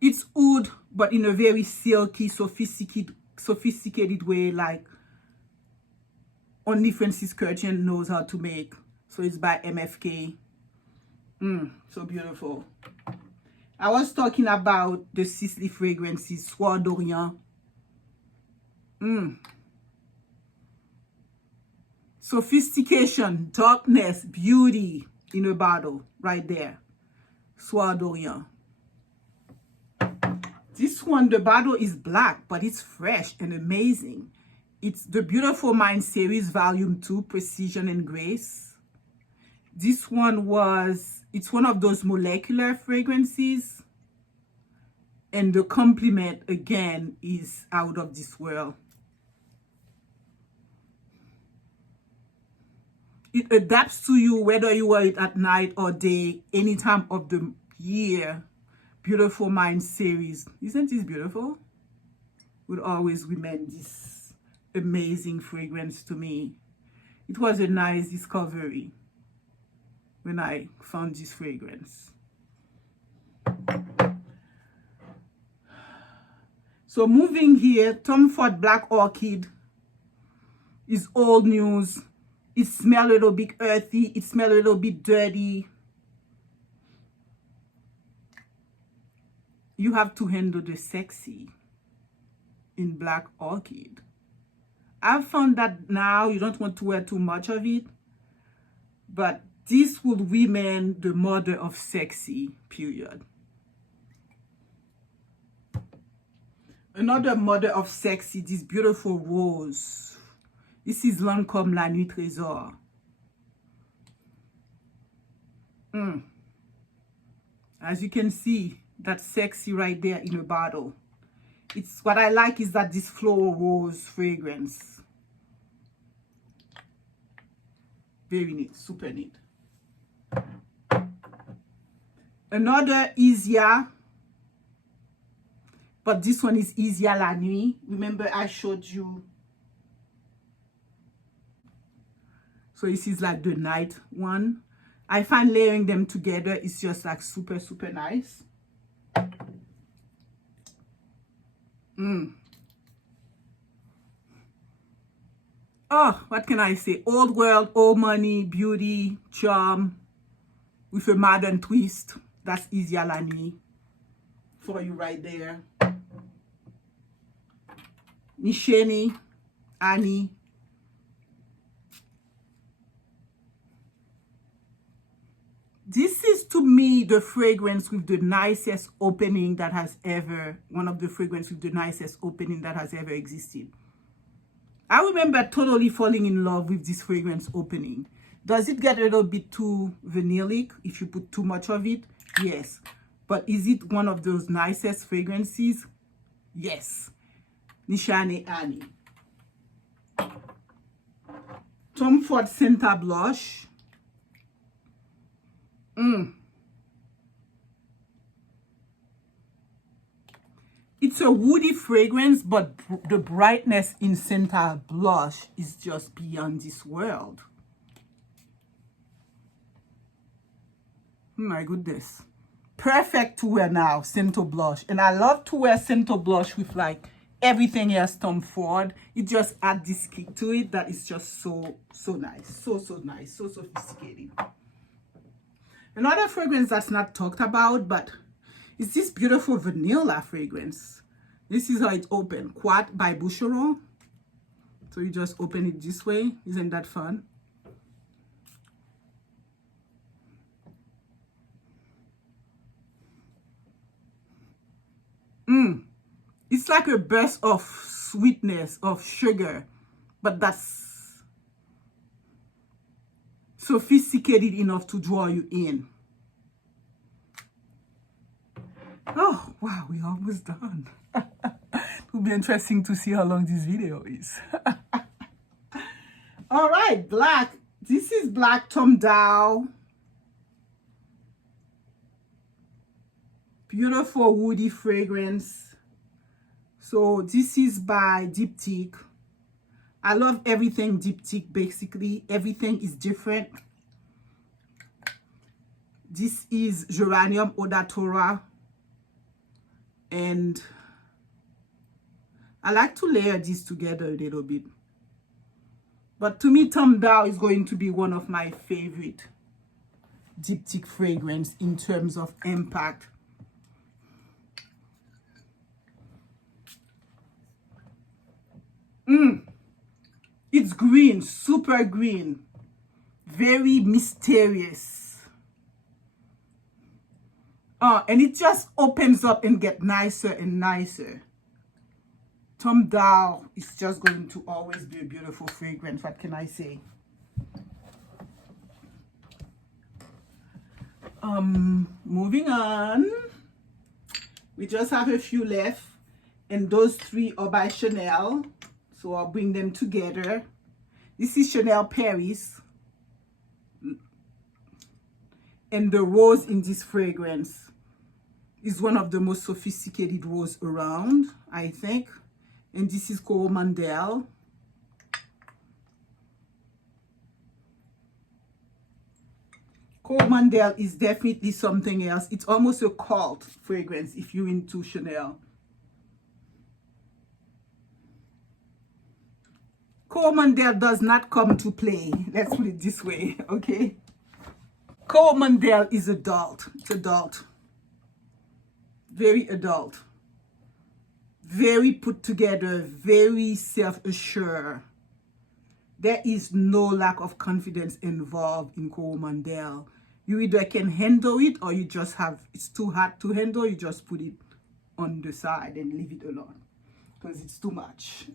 It's oud, but in a very silky, sophisticated way, like only Francis Ǩ knows how to make. So it's by MFK. So beautiful. I was talking about the Sisley fragrances, Soir d'Orient. Sophistication, darkness, beauty in a bottle, right there. Soir d'Orient. This one, the bottle is black, but it's fresh and amazing. It's the Beautiful Mind series, volume 2, Precision and Grace. This one it's one of those molecular fragrances. And the compliment, again, is out of this world. It adapts to you whether you wear it at night or day, any time of the year. Beautiful Mind series. Isn't this beautiful? Would always recommend this amazing fragrance to me. It was a nice discovery when I found this fragrance. So moving here, Tom Ford Black Orchid is old news. It smells a little bit earthy. It smells a little bit dirty. You have to handle the sexy in Black Orchid. I've found that now you don't want to wear too much of it, but this would remain the mother of sexy, period. Another mother of sexy, this beautiful rose. This is Lancôme La Nuit Trésor. As you can see, that's sexy right there in a bottle. It's what I like is that this floral rose fragrance. Very neat, super neat. Another 𝐒𝐤𝐤, but this one is 𝐒𝐤𝐤 La Nuit. Remember I showed you. So this is like the night one. I find layering them together is just like super, super nice. Oh, what can I say? Old world, old money, beauty, charm, with a modern twist. That's 𝐒𝐤𝐤 La Nuit for you right there. Nisheni, Annie. This is to me the fragrance with the nicest opening that has ever, one of the fragrances with the nicest opening that has ever existed. I remember totally falling in love with this fragrance opening. Does it get a little bit too vanillic if you put too much of it? Yes. But is it one of those nicest fragrances? Yes. Nishani Annie. Tom Ford Center Blush. It's a woody fragrance, but the brightness in Center Blush is just beyond this world. My goodness. Perfect to wear now, Center Blush. And I love to wear Center Blush with like everything else Tom Ford. It just adds this kick to it that is just so nice. So nice. So sophisticated. Another fragrance that's not talked about, but it's this beautiful vanilla fragrance. This is how it's open. Quat by Boucheron. So you just open it this way. Isn't that fun? It's like a burst of sweetness, of sugar, but that's sophisticated enough to draw you in. Oh, wow, we're almost done. It will be interesting to see how long this video is. All right, black. This is Black Tom Dao. Beautiful woody fragrance. So this is by 𝐷𝐸𝐻. I love everything 𝐷𝐸𝐻, basically. Everything is different. This is Geranium Odatora. And I like to layer these together a little bit. But to me, Tom Dao is going to be one of my favorite 𝐷𝐸𝐻 fragrance in terms of impact. It's green, super green, very mysterious. And it just opens up and gets nicer and nicer. Tom Dao is just going to always be a beautiful fragrance. What can I say? Moving on. We just have a few left. And those three are by Chanel. So I'll bring them together. This is Chanel Paris. And the rose in this fragrance is one of the most sophisticated rose around, I think. And this is called Mandel. Mandel is definitely something else. It's almost a cult fragrance if you're into Chanel. 𝐿 does not come to play. Let's put it this way, okay? 𝐿 is adult. It's adult. Very adult. Very put together. Very self-assured. There is no lack of confidence involved in 𝐿. You either can handle it or you just have, it's too hard to handle, you just put it on the side and leave it alone because it's too much.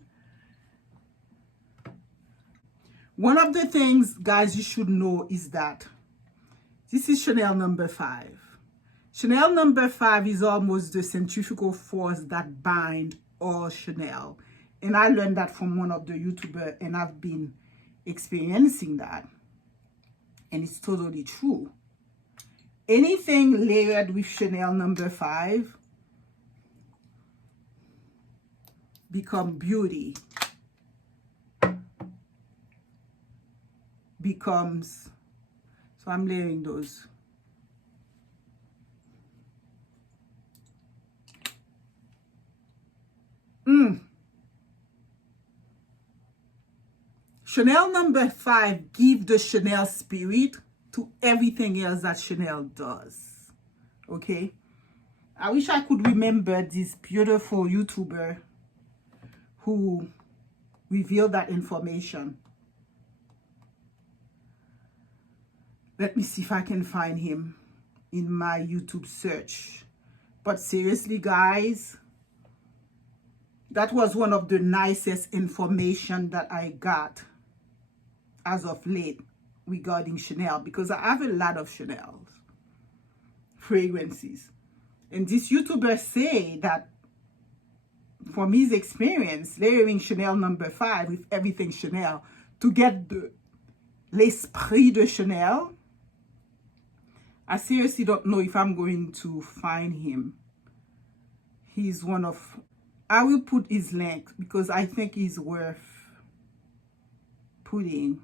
One of the things, guys, you should know is that this is Chanel number 5. Chanel number 5 is almost the centrifugal force that binds all Chanel. And I learned that from one of the YouTubers, and I've been experiencing that. And it's totally true. Anything layered with Chanel number 5 become beauty. Becomes, so I'm layering those. Chanel number 5 give the Chanel spirit to everything else that Chanel does. Okay? I wish I could remember this beautiful YouTuber who revealed that information. Let me see if I can find him in my YouTube search. But seriously, guys, that was one of the nicest information that I got as of late regarding Chanel, because I have a lot of Chanel fragrances. And this YouTuber say that from his experience, layering Chanel number 5 with everything Chanel to get l'esprit de Chanel, I seriously don't know if I'm going to find him. He's one of, I will put his link because I think he's worth putting.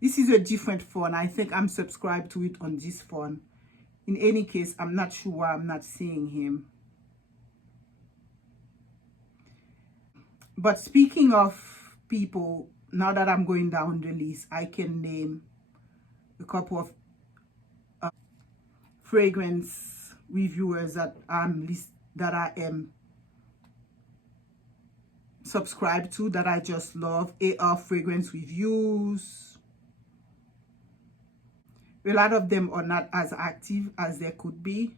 This is a different phone. I think I'm subscribed to it on this phone. In any case, I'm not sure why I'm not seeing him. But speaking of people, now that I'm going down the list, I can name a couple of fragrance reviewers that I am subscribed to, that I just love. AR Fragrance Reviews. A lot of them are not as active as they could be.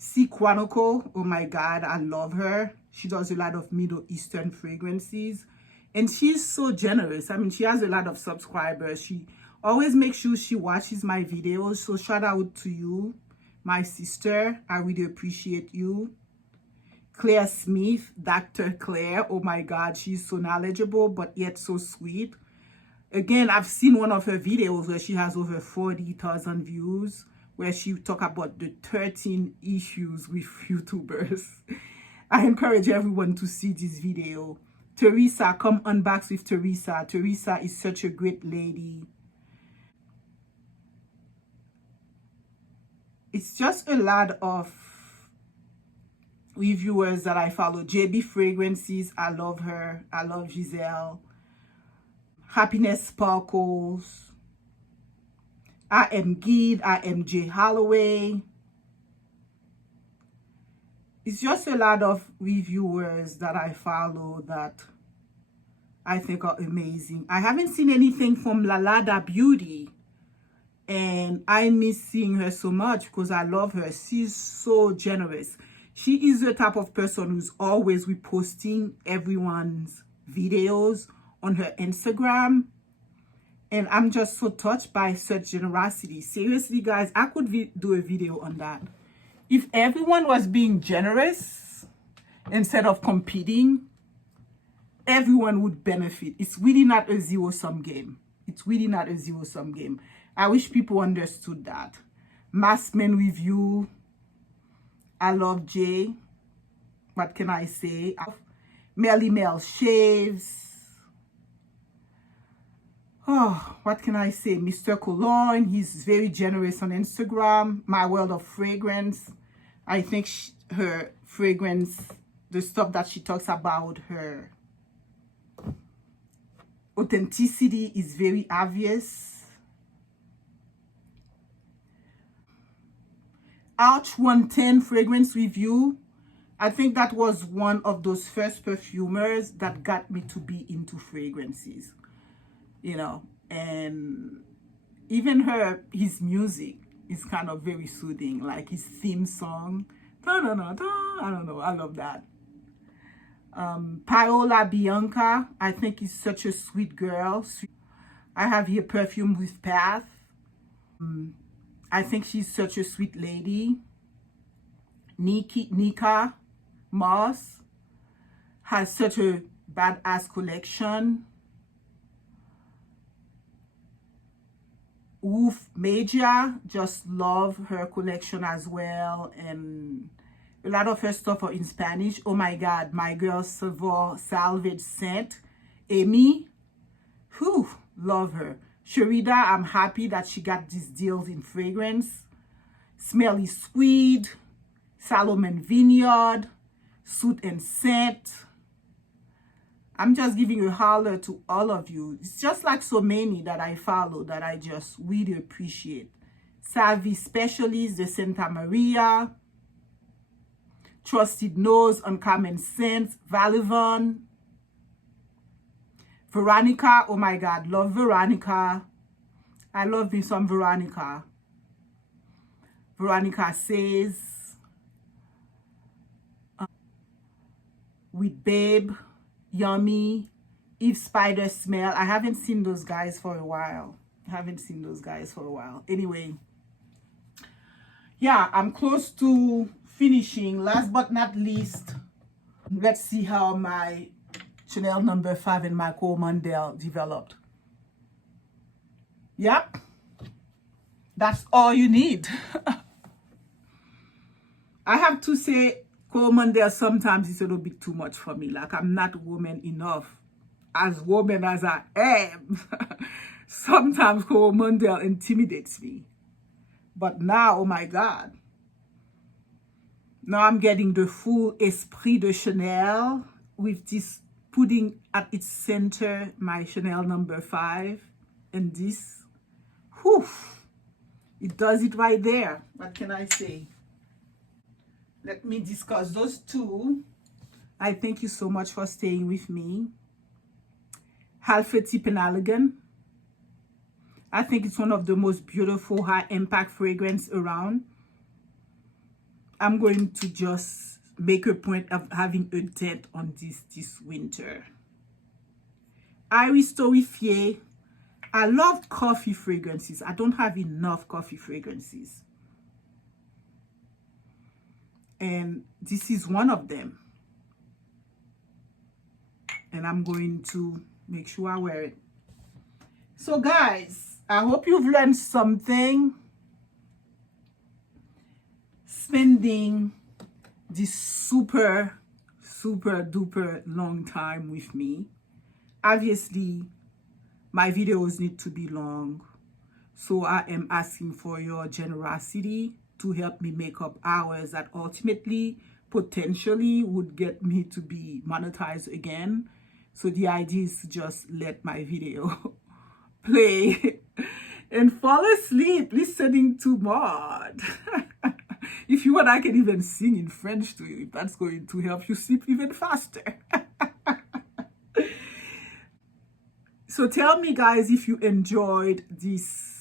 𝐂𝐲𝐿, oh my God, I love her. She does a lot of Middle Eastern fragrances. And she's so generous. I mean, she has a lot of subscribers. She always makes sure she watches my videos. So shout out to you, my sister. I really appreciate you. Claire Smith, Dr. Claire. Oh my God, she's so knowledgeable, but yet so sweet. Again, I've seen one of her videos where she has over 40,000 views, where she talk about the 13 issues with YouTubers. I encourage everyone to see this video. Teresa, come unbox with Teresa. Teresa is such a great lady. It's just a lot of reviewers that I follow. JB Fragrances, I love her. I love Giselle. Happiness Sparkles. I am Guide. I am J. Holloway. It's just a lot of reviewers that I follow that I think are amazing. I haven't seen anything from Lalada Beauty, and I miss seeing her so much because I love her. She's so generous. She is the type of person who's always reposting everyone's videos on her Instagram. And I'm just so touched by such generosity. Seriously, guys, I could do a video on that. If everyone was being generous instead of competing, everyone would benefit. It's really not a zero-sum game. It's really not a zero-sum game. I wish people understood that. Massman Review. I love Jay. What can I say? Melly Mel Shaves. Oh, what can I say? Mr. Cologne, he's very generous on Instagram. My World of Fragrance. I think her fragrance the stuff that she talks about, her authenticity is very obvious. Ouch 110 fragrance review. I think that was one of those first perfumers that got me to be into fragrances, you know. And even his music is kind of very soothing, like his theme song. Da, da, da, da. I don't know, I love that. Paola Bianca, I think is such a sweet girl. I have here Perfume with Path. I think she's such a sweet lady. Nika Moss has such a badass collection. 𝐁𝐞𝐥𝐿, just love her collection as well, and a lot of her stuff are in Spanish. Oh my God, my girl 𝐒𝐫𝐳 scent, Amy, whew, love her. Sharida, I'm happy that she got these deals in fragrance. Smelly Squid, Salomon Vineyard, Suit and Scent. I'm just giving a holler to all of you. It's just like so many that I follow that I just really appreciate. Savvy Specialist, the Santa Maria, Trusted Nose, Uncommon Scents, Valivon, Veronica. Oh my God, love Veronica. I love me some Veronica. Veronica Says, with Babe, Yummy, Eve Spider Smell. I haven't seen those guys for a while. Anyway, yeah, I'm close to finishing. Last but not least, let's see how my Chanel number 5 and my 𝐶𝐨 developed. Yep, that's all you need. I have to say, 𝐶𝐨 sometimes is a little bit too much for me. Like, I'm not woman enough. As woman as I am, sometimes 𝐶𝐨 intimidates me. But now, oh my God. Now I'm getting the full esprit de Chanel with this, putting at its center my Chanel number 5. And this, whew, it does it right there. What can I say? Let me discuss those two. I thank you so much for staying with me. Halfeti Penhaligon. I think it's one of the most beautiful high impact fragrance around. I'm going to just make a point of having a dent on this winter. Iris Torrifier. I love coffee fragrances. I don't have enough coffee fragrances. And this is one of them. And I'm going to make sure I wear it. So guys, I hope you've learned something. Spending this super duper long time with me. Obviously, my videos need to be long. So I am asking for your generosity to help me make up hours that ultimately, potentially would get me to be monetized again. So the idea is to just let my video play and fall asleep listening to Maude. If you want, I can even sing in French to you, if that's going to help you sleep even faster. So tell me, guys, if you enjoyed this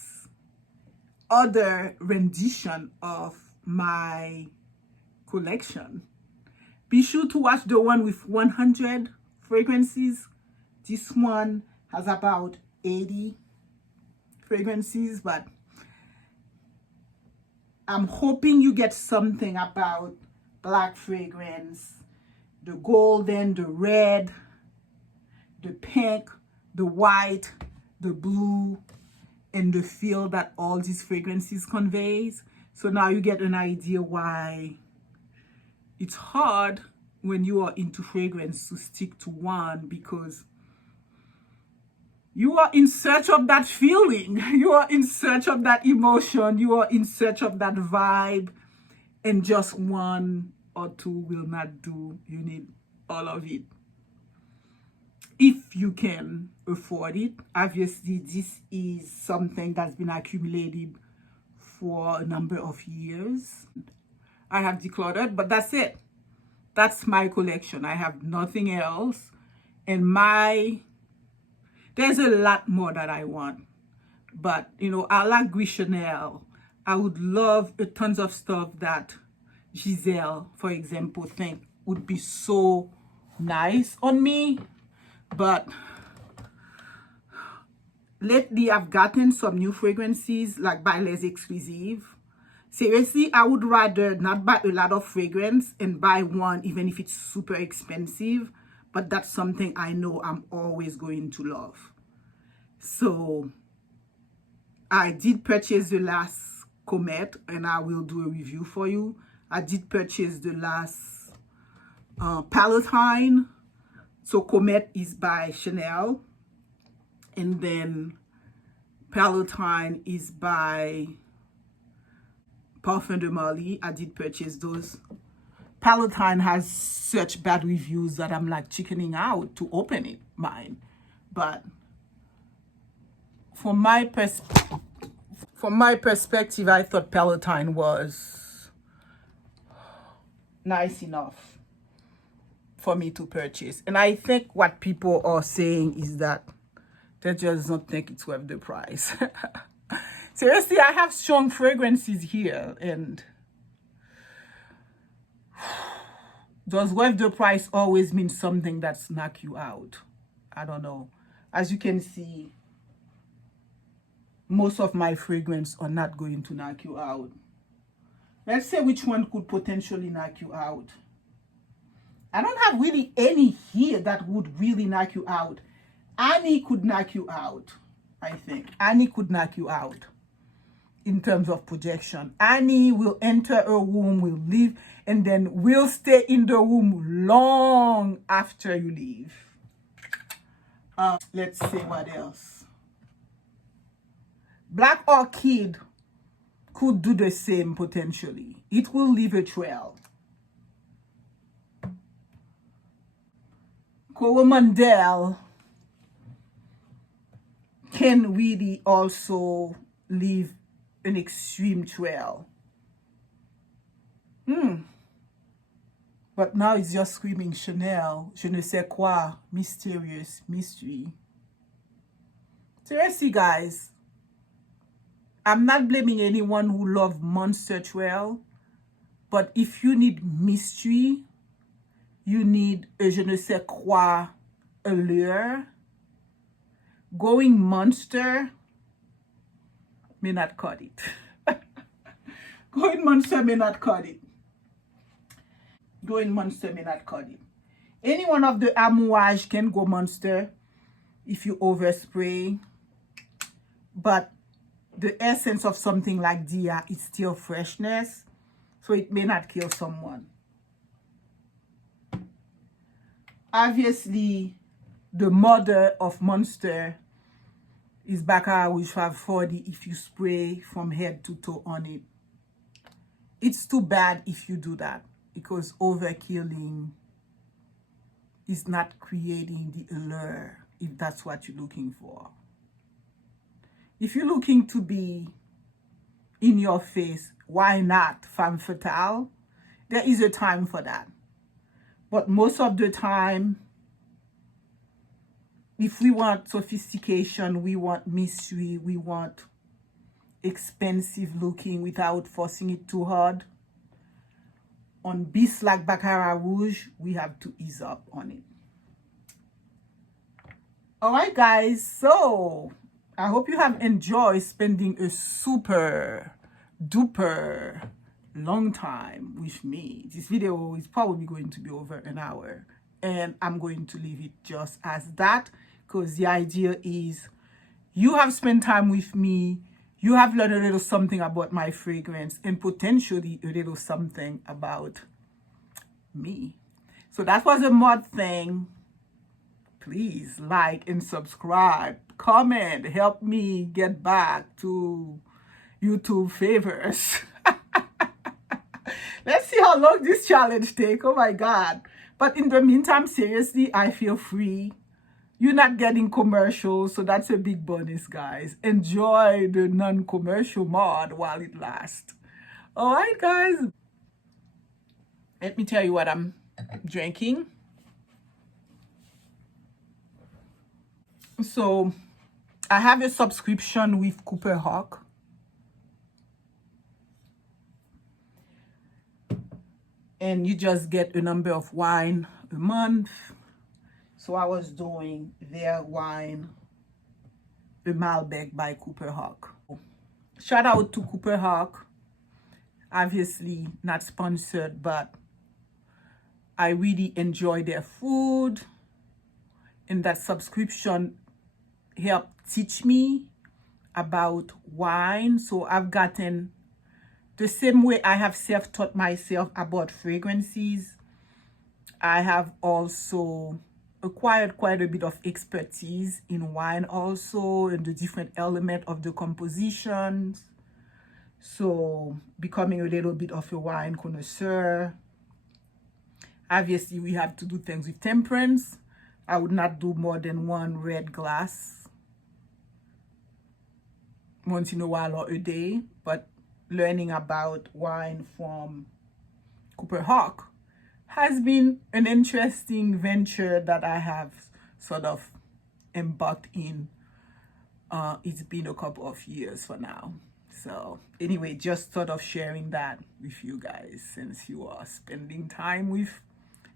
other rendition of my collection. Be sure to watch the one with 100 fragrances. This one has about 80 fragrances, but I'm hoping you get something about black fragrance, the golden, the red, the pink, the white, the blue, and the feel that all these fragrances conveys. So now you get an idea why it's hard when you are into fragrance to stick to one, because you are in search of that feeling. You are in search of that emotion. You are in search of that vibe, and just one or two will not do. You need all of it. If you can afford it, obviously this is something that's been accumulated for a number of years. I have decluttered, but that's it. That's my collection. I have nothing else. And there's a lot more that I want. But, you know, 𝐒𝐤𝐥𝐿, I would love tons of stuff that Giselle, for example, think would be so nice on me. But lately, I've gotten some new fragrances, like by 𝐒𝐤𝐥𝐥-𝐸. Seriously, I would rather not buy a lot of fragrance and buy one, even if it's super expensive. But that's something I know I'm always going to love. So I did purchase the last Comet, and I will do a review for you. I did purchase the last Palatine. So Comet is by Chanel, and then Palatine is by Parfum de Marly. I did purchase those. Palatine has such bad reviews that I'm like chickening out to open it, mine. But from my perspective, I thought Palatine was nice enough for me to purchase. And I think what people are saying is that they just don't think it's worth the price. Seriously, I have strong fragrances here, and does worth the price always mean something that's knock you out? I don't know. As you can see, most of my fragrance are not going to knock you out. Let's say which one could potentially knock you out. I don't have really any here that would really knock you out. Annie could knock you out, I think. Annie could knock you out in terms of projection. Annie will enter a room, will leave, and then will stay in the room long after you leave. Let's see what else. Black Orchid could do the same potentially. It will leave a trail. Coromandel can really also leave an extreme trail. But now it's just screaming Chanel, je ne sais quoi, mysterious, mystery. Seriously, guys, I'm not blaming anyone who loves monster trail, but if you need mystery, you need a je ne sais quoi allure. Going monster may not cut it. Going monster may not cut it. Going monster may not cut it. Any one of the amouage can go monster if you overspray. But the essence of something like Dia is still freshness, so it may not kill someone. Obviously, the mother of monster is Baccarat Rouge 540 if you spray from head to toe on it. It's too bad if you do that, because overkilling is not creating the allure if that's what you're looking for. If you're looking to be in your face, why not femme fatale? There is a time for that. But most of the time, if we want sophistication, we want mystery, we want expensive looking without forcing it too hard, on beasts like Baccarat Rouge, we have to ease up on it. Alright guys, so I hope you have enjoyed spending a super duper long time with me. This video is probably going to be over an hour, and I'm going to leave it just as that, because the idea is you have spent time with me, you have learned a little something about my fragrance, and potentially a little something about me. So that was a mod thing. Please like and subscribe, comment, help me get back to YouTube favors. Let's see how long this challenge take. Oh my God. But in the meantime, seriously, I feel free. You're not getting commercials, so that's a big bonus, guys. Enjoy the non-commercial mod while it lasts. All right, guys. Let me tell you what I'm drinking. So I have a subscription with 𝐁𝐞. And you just get a number of wine a month. So I was doing their wine, 𝐁𝐤 by 𝐁𝐞. Shout out to 𝐁𝐞. Obviously not sponsored, but I really enjoy their food. And that subscription helped teach me about wine. So I've gotten the same way I have self-taught myself about fragrances. I have also acquired quite a bit of expertise in wine also, and the different elements of the compositions. So becoming a little bit of a wine connoisseur. Obviously, we have to do things with temperance. I would not do more than one red glass once in a while or a day, but learning about wine from 𝐁𝐞 has been an interesting venture that I have sort of embarked in. It's been a couple of years for now. So anyway, just sort of sharing that with you guys since you are spending time with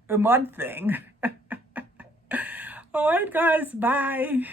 a mod thing. All right, guys, bye.